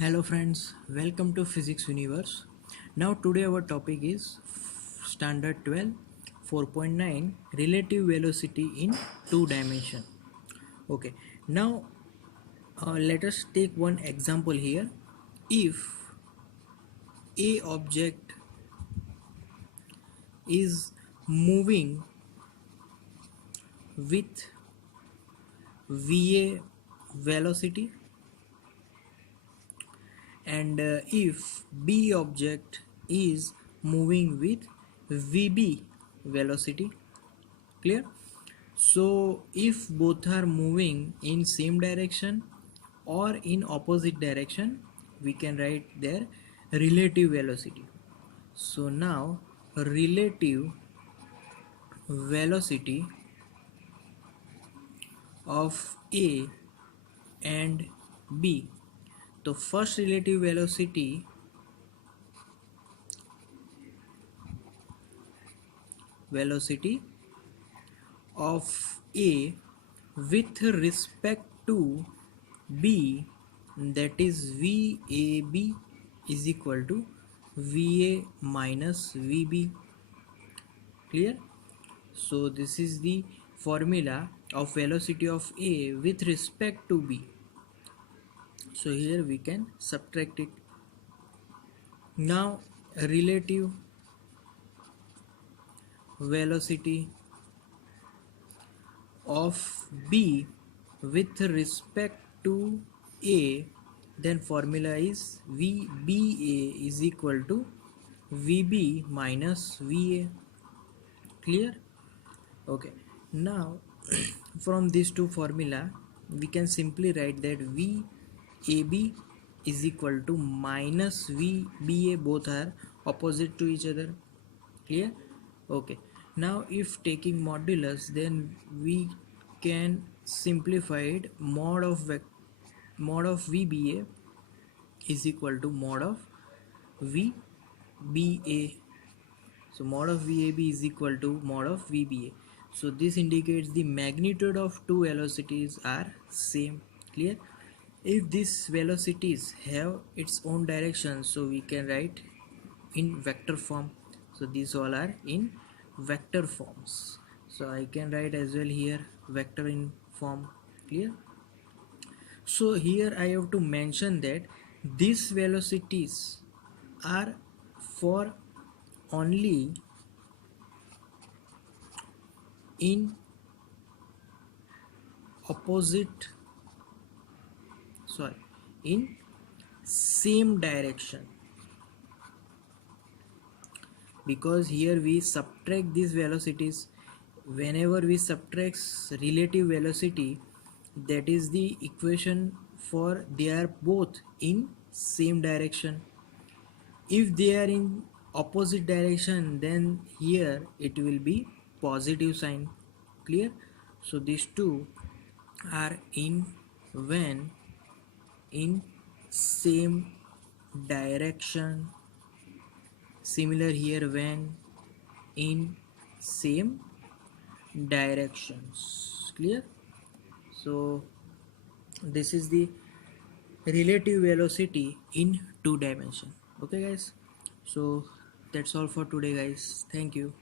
Hello friends, welcome to Physics Universe. Now today our topic is Standard 12 4.9 Relative Velocity in 2 dimension. Okay, now let us take one example here. If a object is moving with va velocity and if b object is moving with vb velocity, clear? So if both are moving in same direction or in opposite direction, we can write their relative velocity. So now relative velocity of A and B. The first relative velocity of A with respect to B, that is VAB, is equal to VA minus VB, clear? So this is the formula of velocity of A with respect to B. So here we can subtract it. Now relative velocity of B with respect to A, then formula is VBA is equal to VB minus VA, clear? Okay, now from these two formula we can simply write that VAB is equal to minus VBA, both are opposite to each other, clear? Okay, now if taking modulus, then we can simplify it. Mod of VBA is equal to mod of VBA. So mod of VAB is equal to mod of VBA. So this indicates the magnitude of two velocities are same, clear? If these velocities have its own direction, so we can write in vector form. So these all are in vector forms. So I can write as well here vector in form, clear? So here I have to mention that these velocities are for only in opposite, sorry, in same direction, because here we subtract these velocities. Whenever we subtract relative velocity, that is the equation for they are both in same direction. If they are in opposite direction, then here it will be positive sign, clear? So these two are in when in same direction, similar here when in same directions, clear? So this is the relative velocity in 2 dimension. Okay guys, so that's all for today guys, thank you.